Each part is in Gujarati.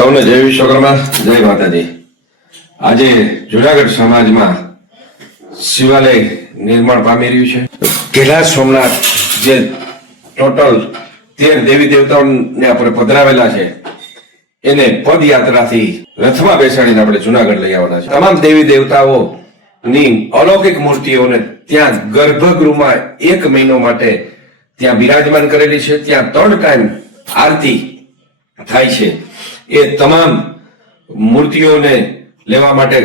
સૌને જય વિશ્વકર્મા, જય માતાજી। આજે જુનાગઢ સમાજમાં શિવાલય નિર્માણ પામી રહ્યું છે। કેદાર સોમનાથ જે ટોટલ 13 દેવી દેવતાઓને આપણે પધરાવેલા છે એને પદયાત્રાથી રથમાં બેસાડીને આપણે જુનાગઢ લઈ આવવાના છે। તમામ દેવી દેવતાઓની અલૌકિક મૂર્તિઓને ત્યાં ગર્ભગૃહમાં 1 મહિનો માટે ત્યાં બિરાજમાન કરેલી છે। ત્યાં 3 ટાઈમ આરતી થાય છે। એ તમામ મૂર્તિઓને લેવા માટે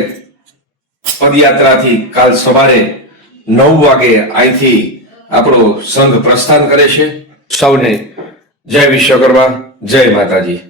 પદયાત્રાથી કાલ સવારે 9 વાગે અહીંથી આપણો સંઘ પ્રસ્થાન કરે છે। સૌને જય વિશ્વકર્મા, જય માતાજી।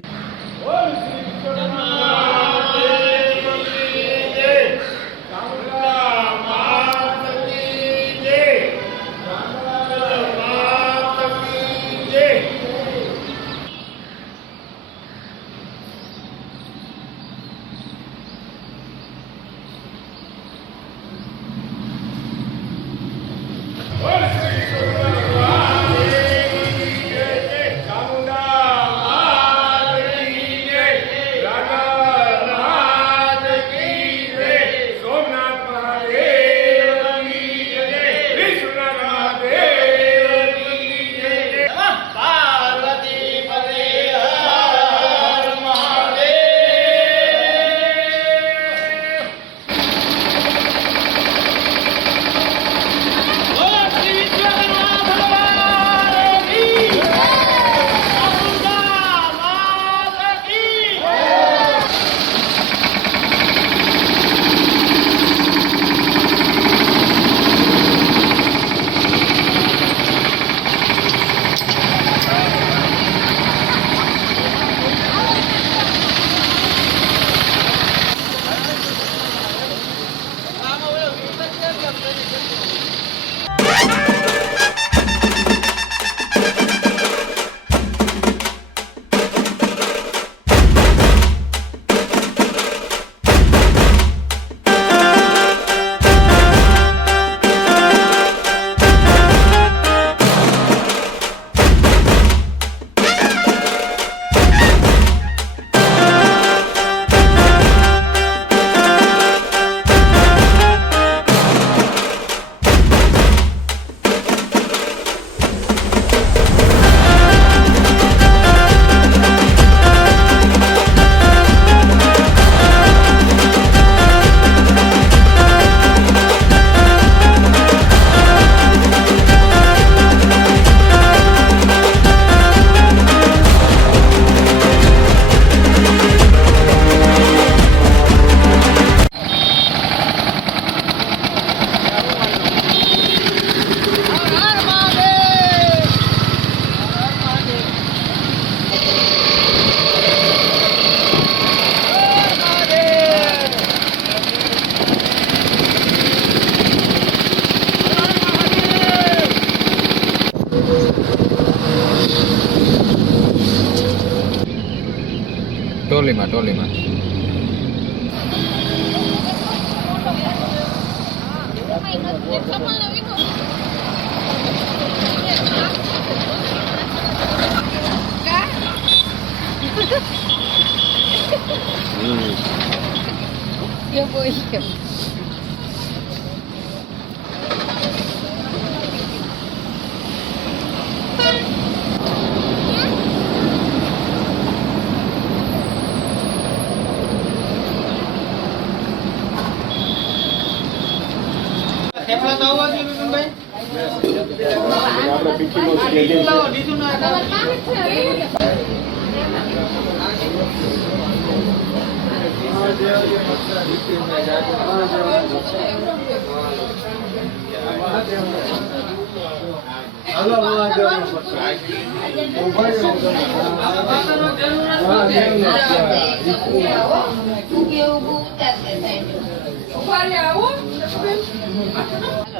ટોલીમાં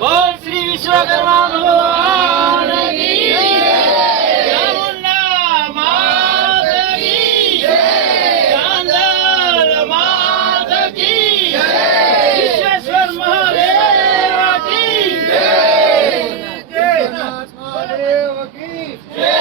બોલ શ્રી વિશ્વકર્મા ભગવાન કી જય। ચામુંડા માત કી જય। ચાંદલ માત કી જય। વિશ્વેશ્વર મહાદેવ કી જય। જગન્નાથ મહાદેવ કી જય।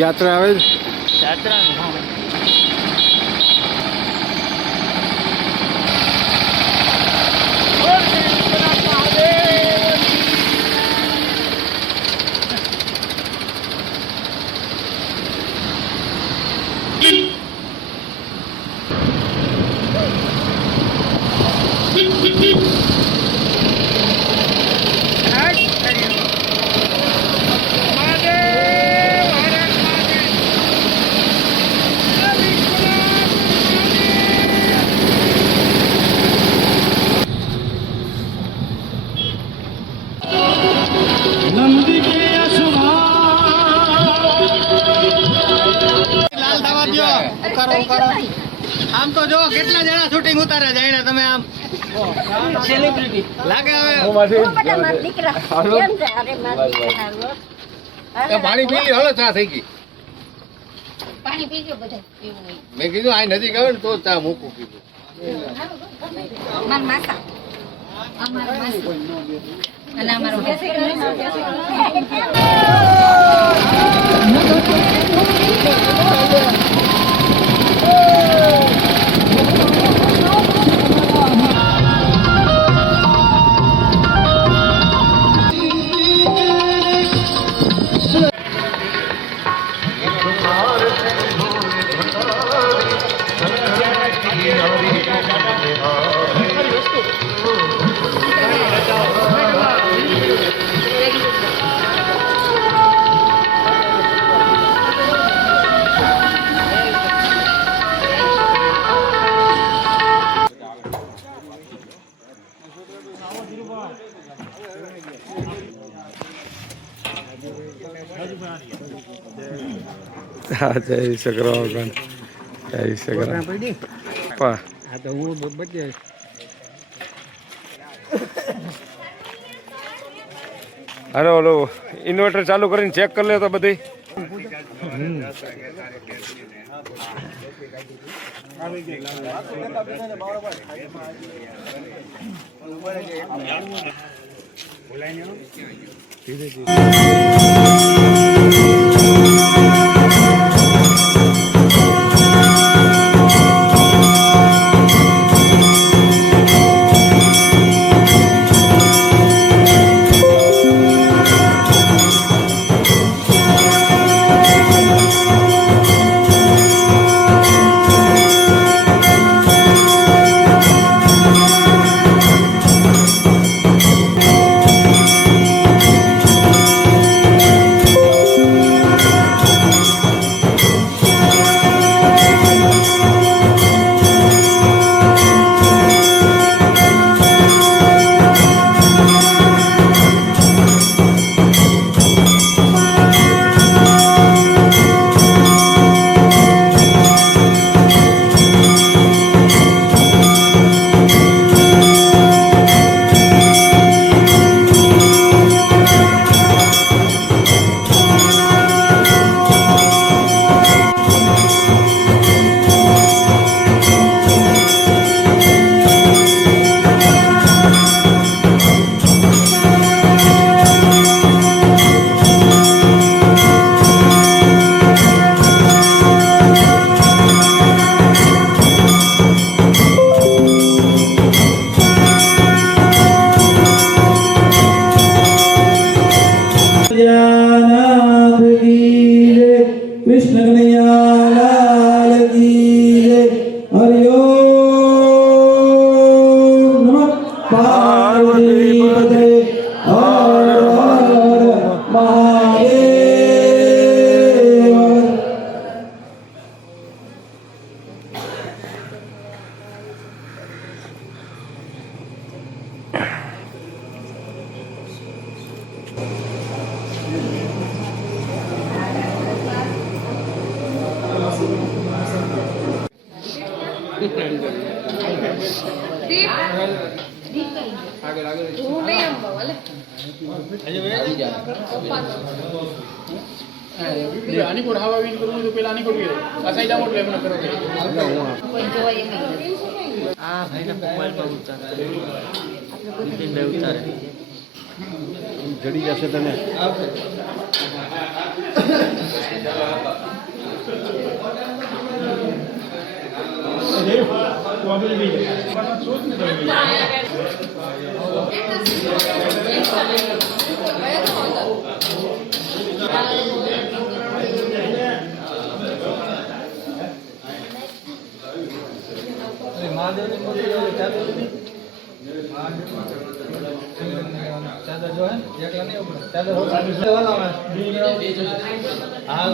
યાત્રા આવે છે? આમ તો જો કેટલા જણા શૂટિંગ ઉતારે જાણે તમે આમ સેલિબ્રિટી લાગે હવે પાણી પી લ્યો, હલો ચા થઈ ગઈ. પાણી પીજો બધા પીવું હોય. મેં કીધું આ નજીક આવે ને તો જ ચા મૂકું કીધું. મારા માસા અમારા માસી અને અમારો હા, જય શકરા ભગવાન, જય શકરા. પા અરે ઓલો ઇન્વર્ટર ચાલુ કરીને ચેક કરી લે તો બધી. कृष्ण कन्हैया लाल की जय। हरि ओम नमः पार्वती पते हर हर महादेव। આનીકોટ હવા વીન કરવું તો પેલા આનીકોટ ગયો આ સાઈડ આવો એટલે એમને કરો કોઈ જોવાય એમ નહીં. આ ભાઈને મોબાઈલમાં ઉતારે જડી જશે તને ચાદર જો હે એકલા નહીં ઉપર ચાદર લેવાના હા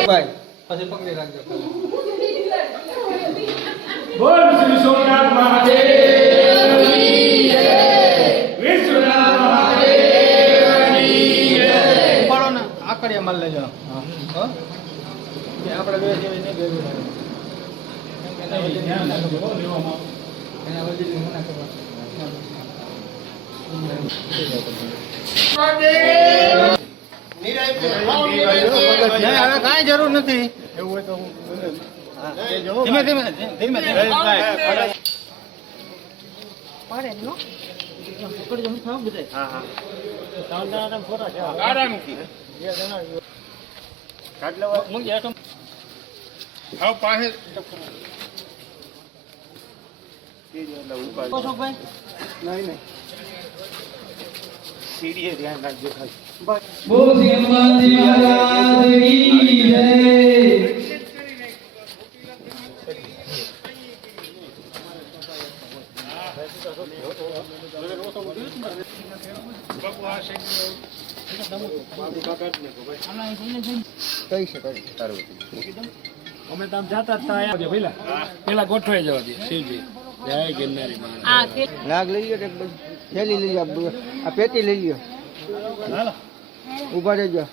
ભાઈ પછી પકડી રાખજો બોલ શ્રી સોમનાથ મહાદેવ વિશ્વનાથ મહાદેવ ઉપાડો ને આકડિયા માલ લેજો હો કે આપણે બે જેવી નહીં ભેગું હવે કાંઈ જરૂર નથી એવું હોય તો હું ધીમે ધીમે ધીમે ધીમે પડે નો પકડજો હું ખાવ બધે હા હા ફોટા છે ગાડા મૂકી બે જણા કાઢ લેવા મૂકી આવ પાસે ભાઈ નહીં સીડીએ ધ્યાન રાખજો ખાલી બોલ શ્રી હનુમાનજી મહારાજ કી જય અમે તામ જાતા હતા પેલા પેલા ગોઠવાઈ જવા દે શિવજી જય ગિરનારી મહારાજ નાગ લઈ લ્યો એક થેલી લઈ લ્યો આ પેટી લઈ લ્યો ઉભા રહેજો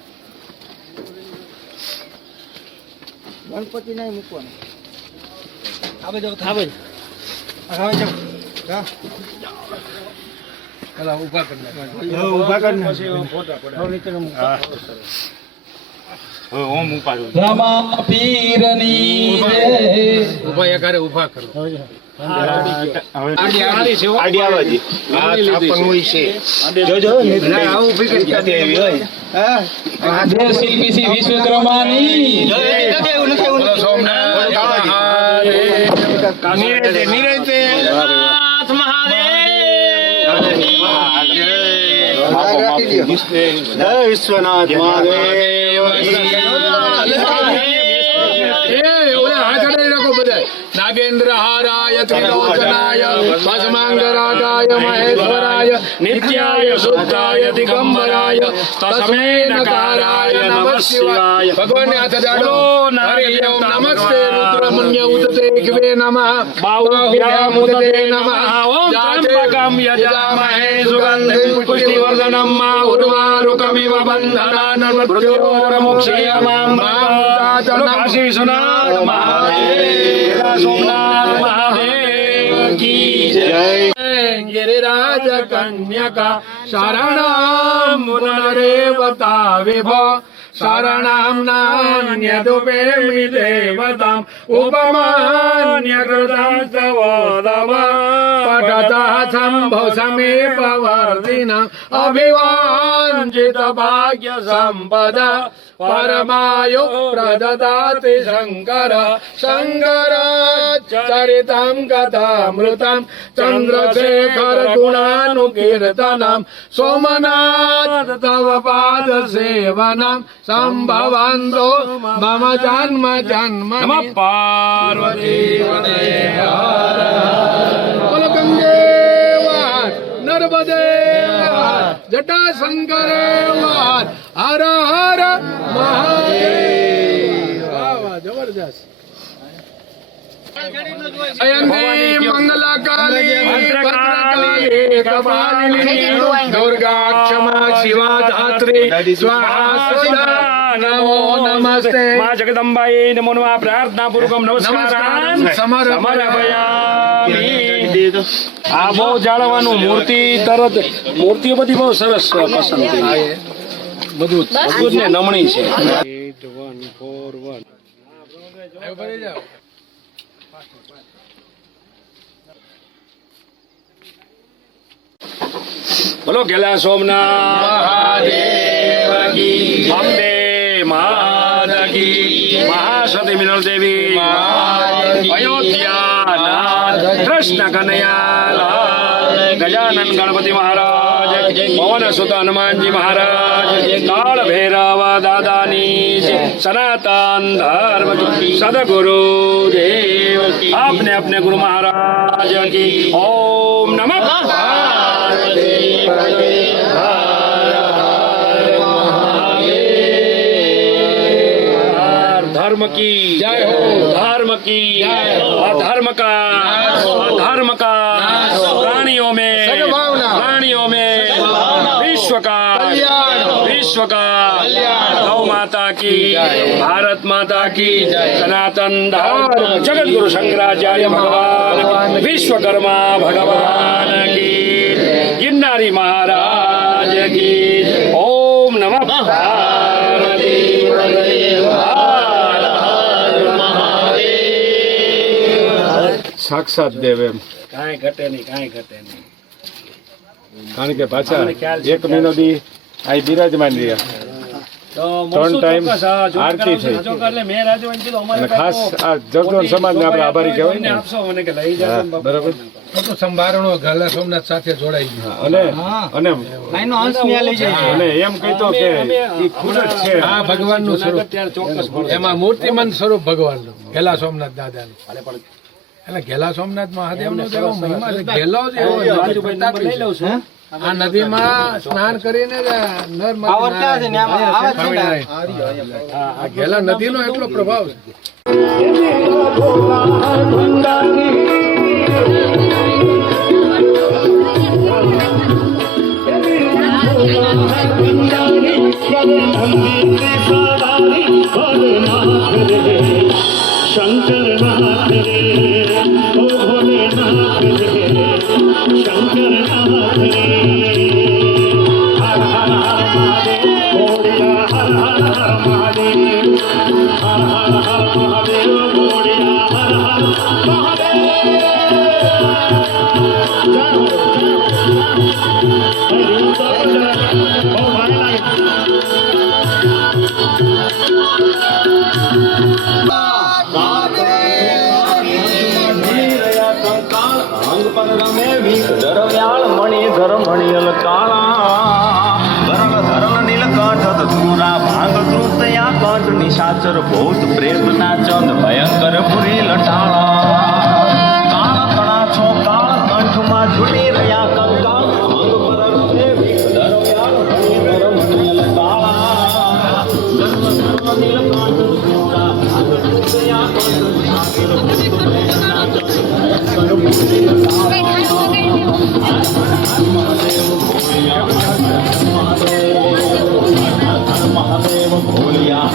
ગણપતિ નહીં મૂકવાનું આવે જાવ થાવે આવે જાવ હા પેલા ઉભા કરી ઉભા કરી ફોટા પડે રામા પીરની જય ઉભા એકારે ઉભા કરો દેશી પીસી વિશ્વકર્માની વિશ્વનાથ નાગેન્દ્ર હારાય ત્રિલોચનાય ભસ્માંગરાગાય મહેશ્વરાય નિત્યાય શુદ્ધાય દિગંબરાય તસ્મે નકારાય નમઃ શિવાય ભગવાનને હાથ જાડો હરિ ઓમ નમસ્તે રુદ્રમન્ય ઉદતે કિવે નમઃ બાહુભ્યામ ઉદતે નમઃ ઓમ ત્રંબકમ યજામહે સુગંધિ પુષ્ટિવર્ધનમ મા ઉર્વારુકમિવ બંધનાન મૃત્યોર્મુક્ષેયમામ કાશી વિશ્વનાથ મહાદેવ सोमनाथ महादेव की जय गिरिराज कन्यका शरणं मुनरेवता विभो शरणं नान्यदुपेमि देवताम् उपमान्यकृतं सवोदम पठतः शम्भो समीपवर्तिनम् अभिवाञ्छित भाग्य सम्पदा परमायु प्रददाति शङ्कर शङ्कराचरितं कथामृतं चन्द्रशेखर गुणानुकीर्तनं सोमनाथ तव पाद सेवनं सम्भवन्तो मम जन्म जन्म पार्वती गंगे नर्मदे जटा शंकर हर हर महादेव जबरदस्त मंगलकाली भद्रकाली कपालिनी दुर्गा क्षमा शिवा धात्री स्वाहा सदा નમો નમસ્તે મા જગદંબાય નમો નમઃ પ્રાર્થના પૂર્વકમ નમસ્કારાન સમર્પયામિ. આ બહુ જાળવવાનું મૂર્તિ તરત મૂર્તિઓ બધી બહુ સરસ પસંદ કરી બધું ને નમણી છે. 8141 બોલો ગેલા સોમનાથ મહાદેવ કી અંબે માત કી મહાસતી મિનલ દેવી અયોધ્યા નાથ કૃષ્ણ કનૈયા લાલ ગજાનન ગણપતિ મહારાજ પવન સુત હનુમાનજી મહારાજ કાળ ભૈરવ દાદાની સનાતન ધર્મ સદગુરુ દેવ આપને अपने गुरु महाराज की ओम नमः धर्म की जय हो, धर्म की अधर्म का प्राणियों में विश्व का गौ माता की भारत माता की सनातन धर्म जगत गुरु शंकराचार्य भगवान विश्वकर्मा भगवान की गिरनारी महाराज की ओम नमः पार्वती સાક્ષાત દેવ એમ કાંઈ ઘટે નહીં કારણ કે પાછા અમને ખ્યાલ છે, 1 મહિનો દી અહીં બિરાજમાન રહ્યા તો ત્રણ ટાઈમ ચોક્કસ, હા, જોઈન આરતી કરાવશું, થઈ. જો એટલે મેં રાજુભાઈને કીધું, અમારે અને કાંઈ ખાસ તો આ જગદોન મોટી સમાજને આપણે આભારી કહેવાય ને. આપશો મને કે લઈ જાઓ હા, બાપા. બરાબર. સંભારણો ગલા સોમનાથ સાથે જોડાઈ ગયું. અને અને એમ કહીતો કે ઈ ખુદ જ છે. આ ભગવાનનું સ્વરૂપ, ત્યારે ચોક્કસ મળશે. એમાં મૂર્તિમંત સ્વરૂપ ભગવાનનું ગેલા સોમનાથ દાદાનું. એટલે ગેલા સોમનાથ મહાદેવનો તો એવો મહિમા છે. ગેલો જ એવો છે. રાજુભાઈ નંબર લઈ લઉં છું. આ નદીમાં સ્નાન કરીને જ આ નર્મદા સ્વામિનારાયણ. આ ગેલા નદીનો એટલો પ્રભાવ છે. शंकरनाथ रे ओ भोलेनाथ रे शंकरनाथ रे हर हर हर महादेव भोलिया हर हर हर महादेव हर हर हर महादेव भोलिया हर हर महादेव ओ भाई ધરમ્યાળ મણી ધરમણીયલ કાળા ધરલ ધરલ નીલકંઠ ધૂરા ભાંગ ધ્રુતયા કંઠ નિશાચર ભૂત પ્રેત ના ચંદ ભયંકર પુરી લટાળા કાળ કણા છો કાળ કંઠમાં ઝૂલી રહ્યા કંકાળ ભાંગ પરલ સેવિક ધરમ્યાળ મણી ધરમણીયલ કાળા ધર્મ ધર્મ નીલકંઠ ધૂરા ભાંગ ધ્રુતયા કંઠ નિશાચર ભૂત પ્રેત ના ચંદ ભયંકર પુરી મહાદેવ ભોલિયા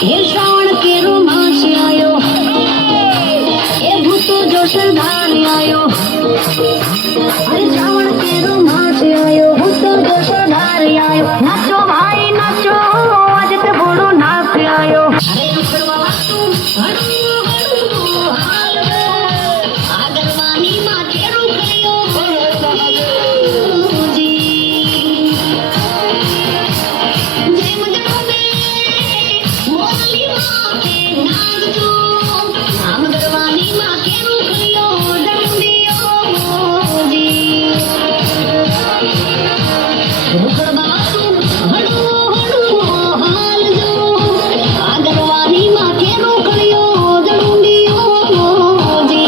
ये श्रावण केरो मास आयो, ये भूतो जो श्रद्धान आयो। अरे श्रावण केरो मास आयो, भूतो जो श्रद्धान आयो। नाचो भाई नाचो, आज ते बोलो नाच आयो। अरे उतरवा तू हड़ू हड़ू हाल आगरवानी मां केरो कयो जी जय मुझे मोली मां के नाग जो आगरवानी मां केरो कयो दंडियो जी उतरवा तू हड़ू हड़ू हाल जो आगरवानी मां केरो कयो दंडियो जी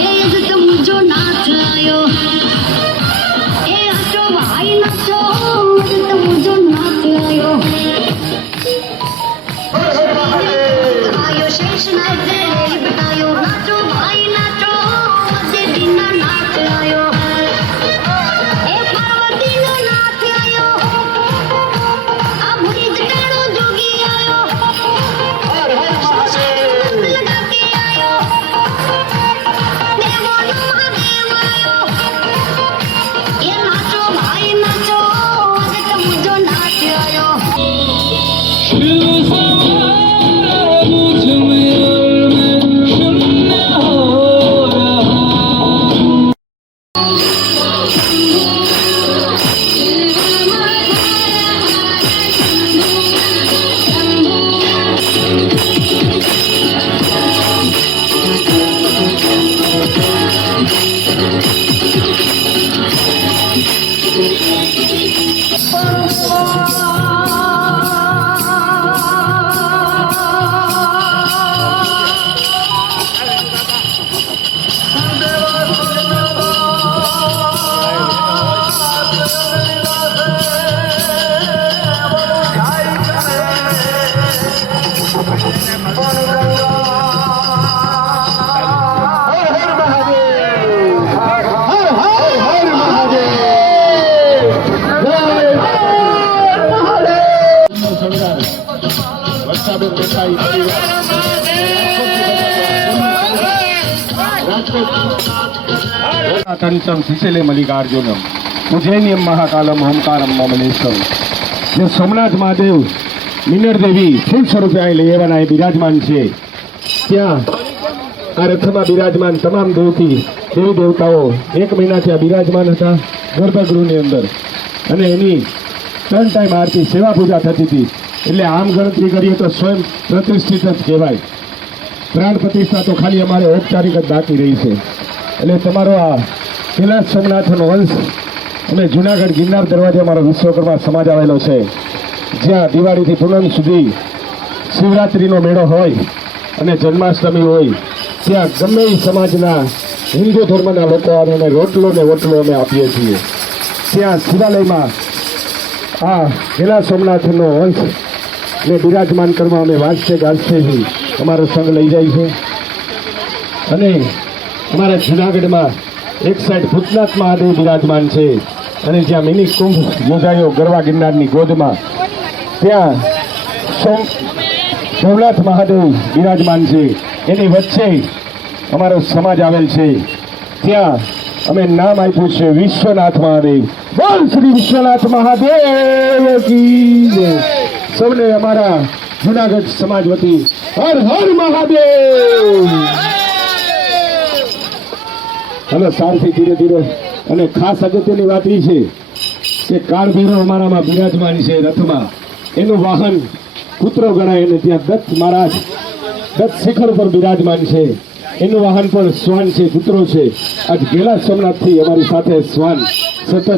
ये तुम जो नाच आयो ए हटो भाई नाचो तुम जो नाच आयो आयो शेष नाच बतायो नाचो भाई नाचो मजे बिना नाच आयो ए पार्वती नो नाच आयो आ भुरी जटाड़ो जोगी आयो लगा के आयो देवो नो महादेव आयो ये नाचो भाई नाचो आज तुम जो नाच आयो રાજકોટ તંચમ શિશિલે મલ્લિકાર્જુનમ ઉજ્જૈન્યમ મહાકાલમ ઓમકારમ મમલેશ્વર. જે સોમનાથ મહાદેવ મિનર દેવી ફૂલ સ્વરૂપે અહીં લઈ આવવાના અહીં બિરાજમાન છે. ત્યાં આ રથમાં બિરાજમાન તમામ દેવી દેવતાઓ 1 મહિનાથી આ બિરાજમાન હતા ગર્ભગૃહની અંદર, અને એની 3 ટાઈમ આરતી સેવા પૂજા થતી હતી. એટલે આમ ગણતરી કરીએ તો સ્વયં પ્રતિષ્ઠિત જ કહેવાય. પ્રાણ પ્રતિષ્ઠા તો ખાલી અમારે ઔપચારિક જ બાકી રહી છે. એટલે તમારો આ કૈલાસ સોમનાથનો વંશ અને જુનાગઢ ગિરનાર દરવાજે અમારો વિશ્વકર્મા સમાજ આવેલો છે, જ્યાં દિવાળીથી પૂનમ સુધી શિવરાત્રિનો મેળો હોય અને જન્માષ્ટમી હોય, ત્યાં ગમે એ સમાજના હિન્દુ ધર્મના લોકો આવે અને રોટલો ને વોટલો અમે આપીએ છીએ. ત્યાં શિવાલયમાં આ કૈલાસ સોમનાથનો વંશ ને બિરાજમાન કરવા અમે વાજતે ગાજતેથી અમારો સંઘ લઈ જાય છે. અને અમારા જુનાગઢમાં એક સાઈડ ભૂતનાથ મહાદેવ બિરાજમાન છે, અને જ્યાં મિની કુંભ યોજાયો ગરવા ગિરનારની ગોદમાં, ત્યાં સોમનાથ મહાદેવ બિરાજમાન છે. એની વચ્ચે અમારો સમાજ આવેલ છે. ત્યાં અમે નામ આપ્યું છે વિશ્વનાથ મહાદેવ. બોલ શ્રી વિશ્વનાથ મહાદેવ કી જય. સૌને અમારા જુનાગઢ સમાજ વતી હર હર મહાદેવ. હવે સારથી ધીરે ધીરે. અને ખાસ અગત્યની વાત એ છે કે કાળભૈરવ અમારામાં બિરાજમાન છે રથમાં. એનું વાહન પુત્રો ગણાય, અને ત્યાં દત્ત મહારાજ દત્ત શિખર પર બિરાજમાન છે. એનું વાહન પણ શ્વાન છે, પુત્રો છે. આજ કૈલાસ સોમનાથથી અમારી સાથે શ્વાન સતત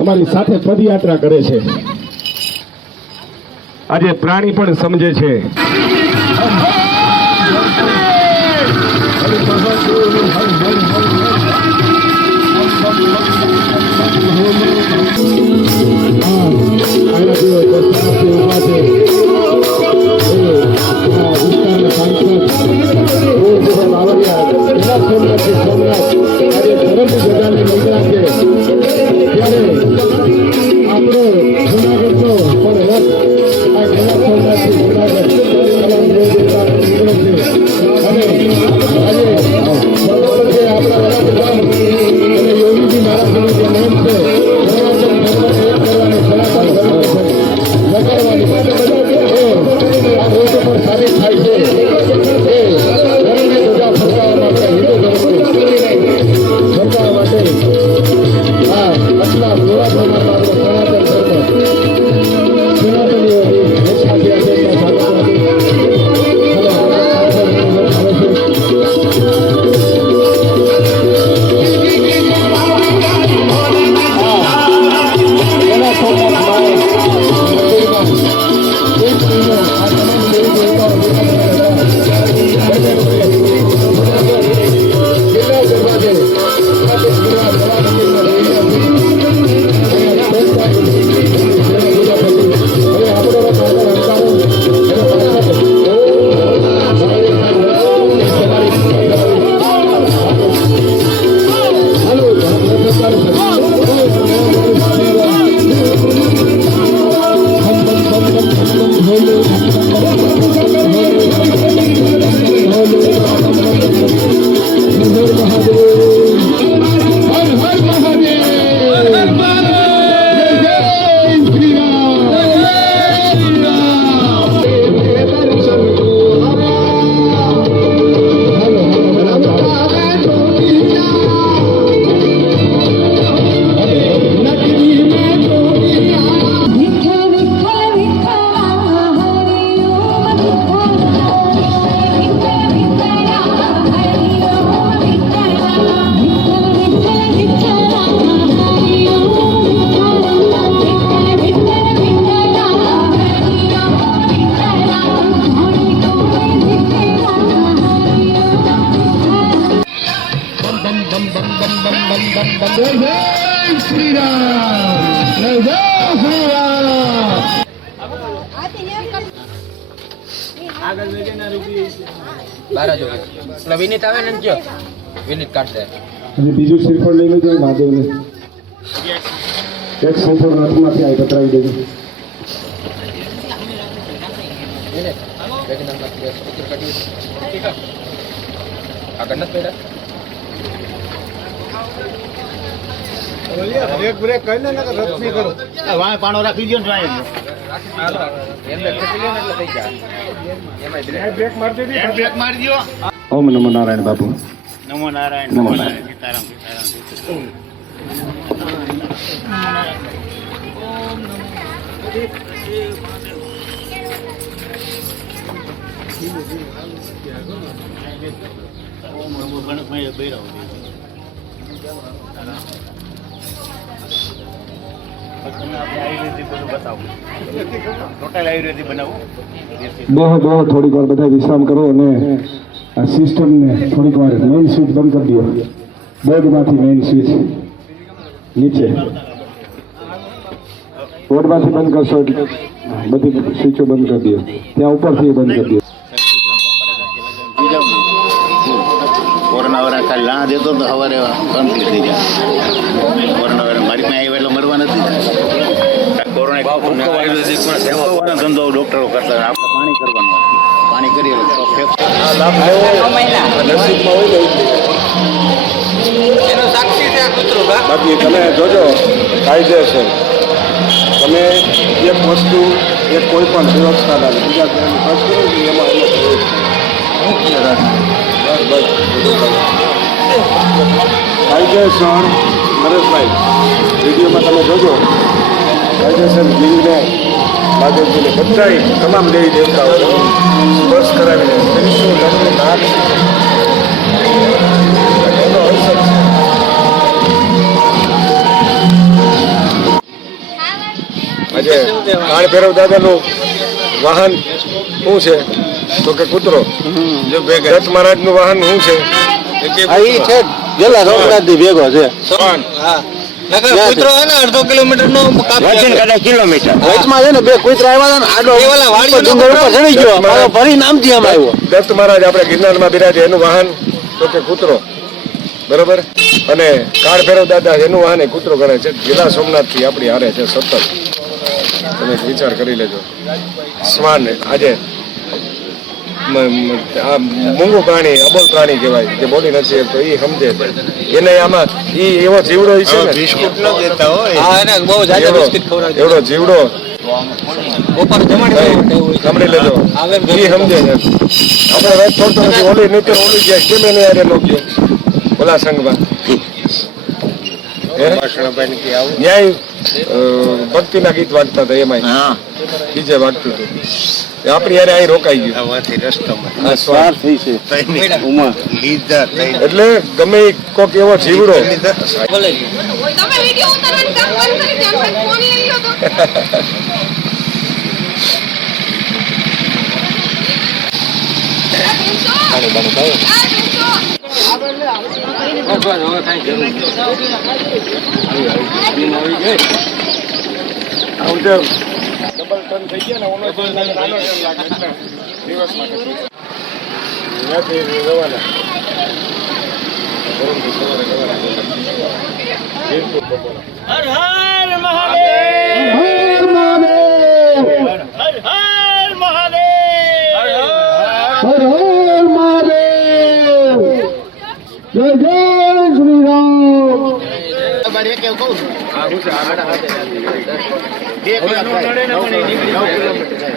અમારી સાથે પદયાત્રા કરે છે. આજે પ્રાણી પણ સમજે છે. વિનીત આવે ને જો વિનીત કાઢ દે. અને બીજું શ્રીફળ લઈ લેજો મહાદેવને. એક શ્રીફળ રથમાંથી આ પતરાવી દેજો. આગળ નથી પેલા બ્રેક બ્રેક કરીને ને રદ નહીં કરો. વાય પાણો રાખી દો ને વાય બ્રેક મારી દીધી. બ્રેક મારી દો. ઓમ નમો નારાયણ બાપુ. નમો નારાયણ. નમો નારાયણ. સીતારામ સીતારામ. બેહો થોડીક વાર બધા વિશ્રામ કરો અને આ સિસ્ટમને થોડીક વાર મેઇન સ્વિચ બંધ કરી દો. બોર્ડમાંથી મેઇન સ્વિચ નીચે બોર્ડમાંથી બંધ કરશો એટલે બધી સ્વિચો બંધ કરી દો. ત્યાં ઉપરથી બંધ કરી દો. કોરોના વાળા ખાલી લાહ દેતો તો સવારે કમ્પ્લીટ થઈ જાય. કોરોના વાળા મારી પાસે આવ્યા એટલે મરવા નથી. કોરોના ધંધો ડોક્ટરો કરતા આપણે પાણી કરવાનું. પાણી કરીએ તો બાકી તમે જોજો કાયદેસર તમે એક વસ્તુ એક કોઈ પણ વ્યવસ્થા લાગે બીજા ખાસ કરો કે એમાં કાયદેસર નરેશભાઈ વિડીયોમાં તમે જોજો કાયદેસર લિંગને મહાદેવજીને બધાય તમામ દેવી દેવતાઓ સ્પર્શ કરાવીને ત્રીસો લગ્ન નાગ એનો અવસર છે. આજે કાળ ભૈરવ દાદાનું વાહન શું છે તો કે કૂતરો. દત્ત મહારાજનું વાહન શું છે ગેલા સોમનાથથી ભેગો છે. કૂતરો હે ને અડધો કિલોમીટર નો કિલોમીટર વચમાં છે ને બે કૂતરા આવ્યા હતા ને આડો ડુંગર ઉપર ચડી ગયો. મારો પરિણામથી આમ આવ્યો. દત્ત મહારાજ આપણે ગિરનારમાં બિરાજે એનું વાહન તો કે કૂતરો, બરોબર. અને કાળ ભૈરવ દાદા એનું વાહન એ કૂતરો ગણે છે. જિલ્લા સોમનાથથી આપણી હારે છે સતત. તમે વિચાર કરી લેજો. શ્વાન આજે આ મૂંગું પ્રાણી અબોલ પ્રાણી કહેવાય જે બોલી નથી તો એ સમજે એને આમાં એ એવો જીવડો છે ને બિસ્કુટ ન દેતા હોય. એવડો જીવડો સાંભળી લેજો એ સમજે છે. આપણે વાત છોડતો નથી. ઓલી નીચે ઓલી ગયા કેમ એને યારે નો ગયો ઓલા સંઘમાં ન્યાય ભક્તિના ગીત વાગતા હતા એમાં બીજે વાગતું હતું. આપણી યારે અહીં રોકાઈ ગયું એટલે ગમે કોક એવો જીવડો તમે વિડિયો ઉતારવાનું કામ બંધ કરી દે. ફોન લઈ લો તો. ડબલ ટન થઈ ગયા ને ઓનો નાનો ટન લાગે એટલે દિવસ માટે રવાના સવારે રવાના. હર હર મહાદેવ. હર મહાદેવ. હર હર મહાદેવ. હર હર મહાદેવ. જય જય શ્રી રામ. બારે કેવું કહું છું. હા હું છે બે કલાક થાય. 9 કિલોમીટર થાય.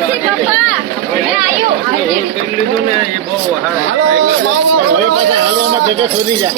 નથી પપ્પા મે આયો લીધું ને એ બહુ હવે પાછા હાલવામાં જગ્યા શોધી જાય.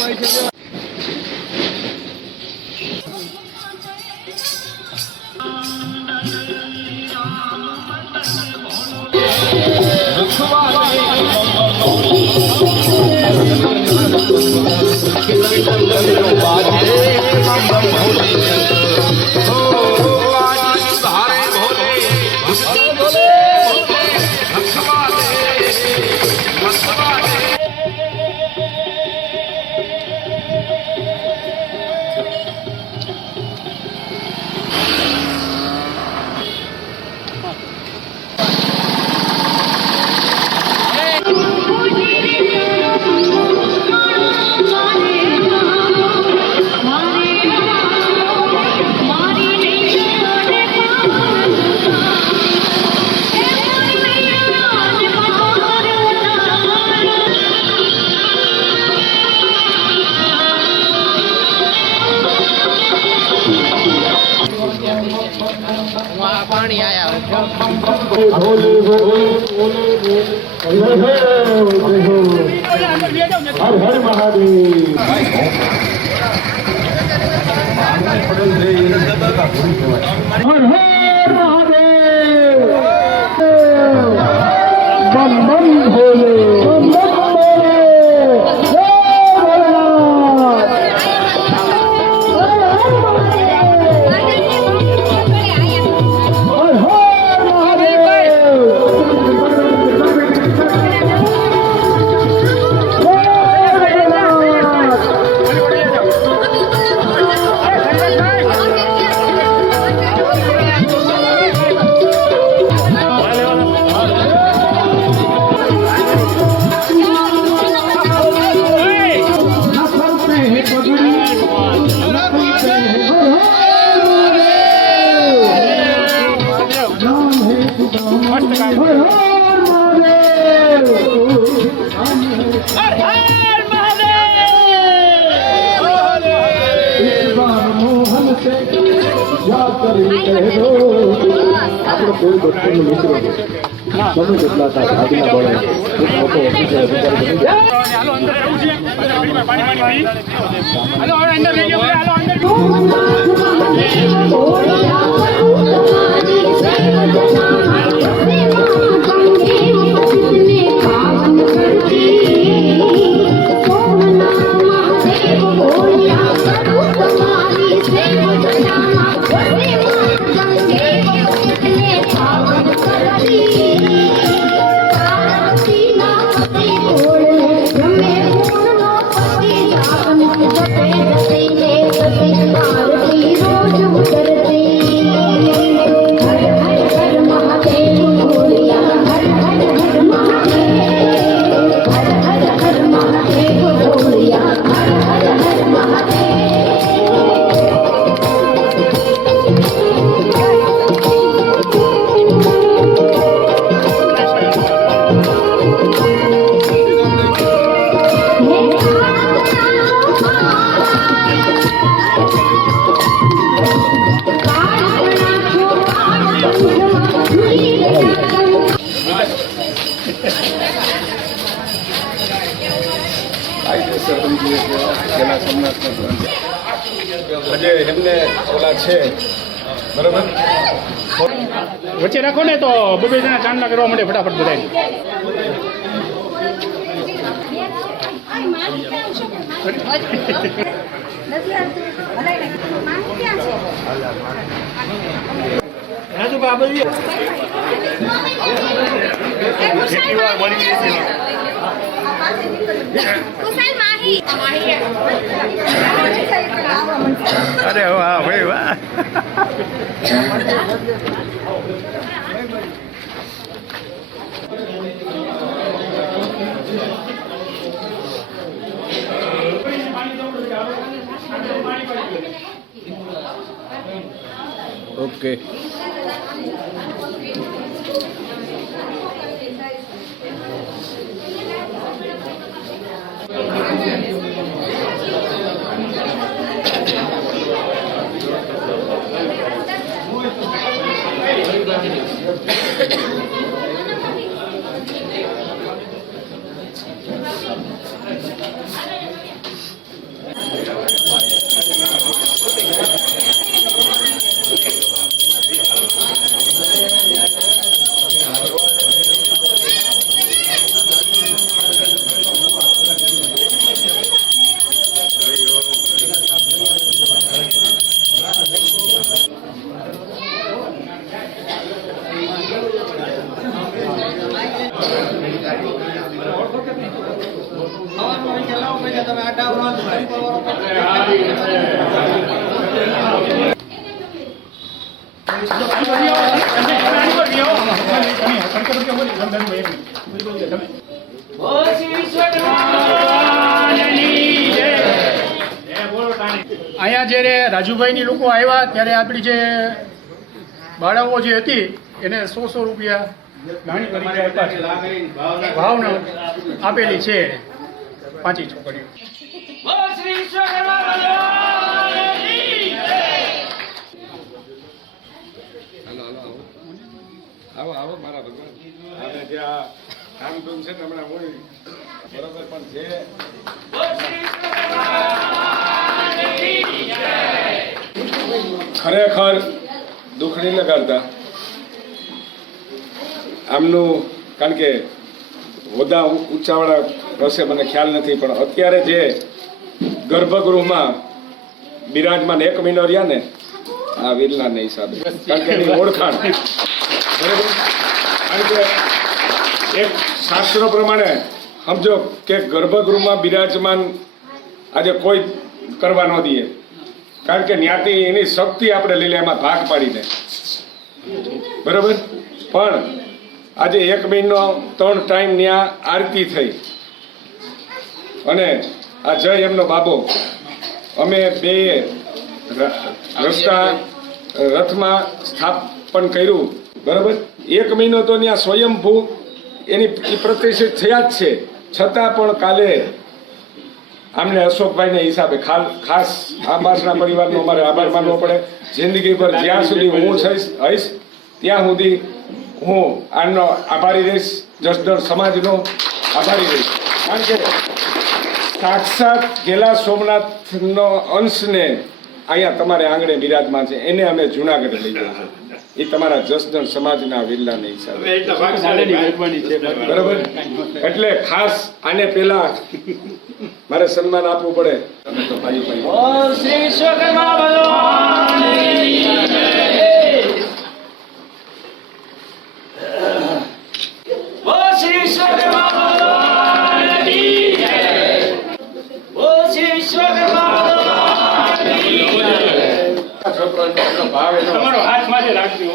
ભોલે ભોલે ભોલે હર હર મહાદેવ હર હર મહાદેવ બમ બમ ભોલે બમ બમ ભોલે જય ભોલેનાથ હર હર મહાદેવ આપણે કોઈ બચ્ચોનું મિત્ર ગમે તેટલા હતા ગાડીના બળે એક મોટો ઓફિસર અધિકારી બની જાય આજે એમને ઓલા છે બરોબર વચ્ચે રાખો ને તો બબે જણા ચાંદલા કરવા માટે ફટાફટ બધા અરે વાહ ભાઈ વાહ ઓકે અહીંયા જ્યારે રાજુભાઈની લોકો આવ્યા ત્યારે આપણી જે બાળાઓ જે હતી એને 100 રૂપિયા દાણી કરી ભાવના આપેલી છે 5 છોકરીઓ. આવો આવો મારા ભગવાન. અને જે આ ધામધૂમ છે ને હમણાં હોય બરોબર, પણ જે ખરેખર દુઃખ નહીં લગાડતા આમનું, કારણ કે હોદ્દા ઊંચાવાળા હશે મને ખ્યાલ નથી, પણ અત્યારે જે ગર્ભગૃહમાં બિરાજમાન 1 મહિનો રહ્યા ને આ વીરલાના હિસાબે, કારણ કે એની ઓળખાણ બરાબર. કારણ કે એક શાસ્ત્રો પ્રમાણે સમજો કે ગર્ભગૃહમાં બિરાજમાન આજે કોઈ કરવા ન દઈએ, કારણ કે જ્ઞાતિ એની શક્તિ આપણે લઈ લે એમાં ભાગ પાડીને બરાબર. પણ આજે 1 મહિનો 3 ટાઈમ ત્યાં આરતી થઈ અને આ જય એમનો બાબો અમે બે રસ્તા રથમાં સ્થાપન કર્યું બરાબર. 1 મહિનો તો ત્યાં સ્વયંભૂ એની પ્રતિષ્ઠિત થયા જ છે, છતાં પણ કાલે આમને અશોકભાઈને હિસાબે ખાસ આંબાસના પરિવારનો અમારે આભાર માનવો પડે. જિંદગીભર જ્યાં સુધી હું હઈશ ત્યાં સુધી હું આનો આભારી રહીશ, જસદણ સમાજનો આભારી રહીશ. કારણ કે સાક્ષાત ગેલા સોમનાથનો અંશને અહીંયા તમારે આંગણે બિરાજમાન છે, એને અમે જુનાગઢ લઈ ગયા છે. એ તમારા જસદણ સમાજના વિરલાને હિસાબે બરાબર. એટલે ખાસ આને પેલા મારે સન્માન આપવું પડે. અમે તો ભાઈઓ ભાવ એનો તમારો હાથ માથે રાખજો.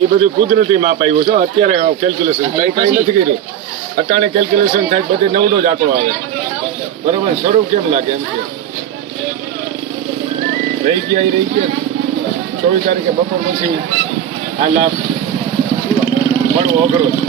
એ બધું કુદરતી માપ આવ્યું છે. અત્યારે કેલ્ક્યુલેશન કઈ નથી કર્યું. અટાણે કેલ્ક્યુલેશન થાય બધે નવડો જ આંકડો આવે બરોબર. સ્વરૂપ કેમ લાગે એમ કે રહી ગયા 24 તારીખે બપોર પછી આ લાભ મળવો અઘરો છે.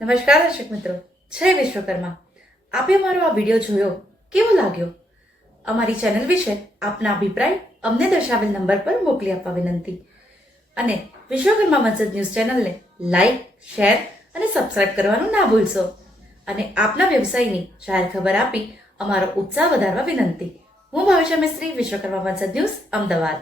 નમસ્કાર દર્શક મિત્રો, જય વિશ્વકર્મા. આપે અમારો આ વિડીયો જોયો, કેવો લાગ્યો? અમારી ચેનલ વિશે આપના અભિપ્રાય અમને દર્શાવેલ નંબર પર મોકલી આપવા વિનંતી. અને વિશ્વકર્મા વંશજ ન્યૂઝ ચેનલને લાઈક, શેર અને સબસ્ક્રાઇબ કરવાનું ના ભૂલશો. અને આપના વ્યવસાયની જાહેર ખબર આપી અમારો ઉત્સાહ વધારવા વિનંતી. હું ભાવિશા મિસ્ત્રી, વિશ્વકર્મા વંશજ ન્યૂઝ, અમદાવાદ.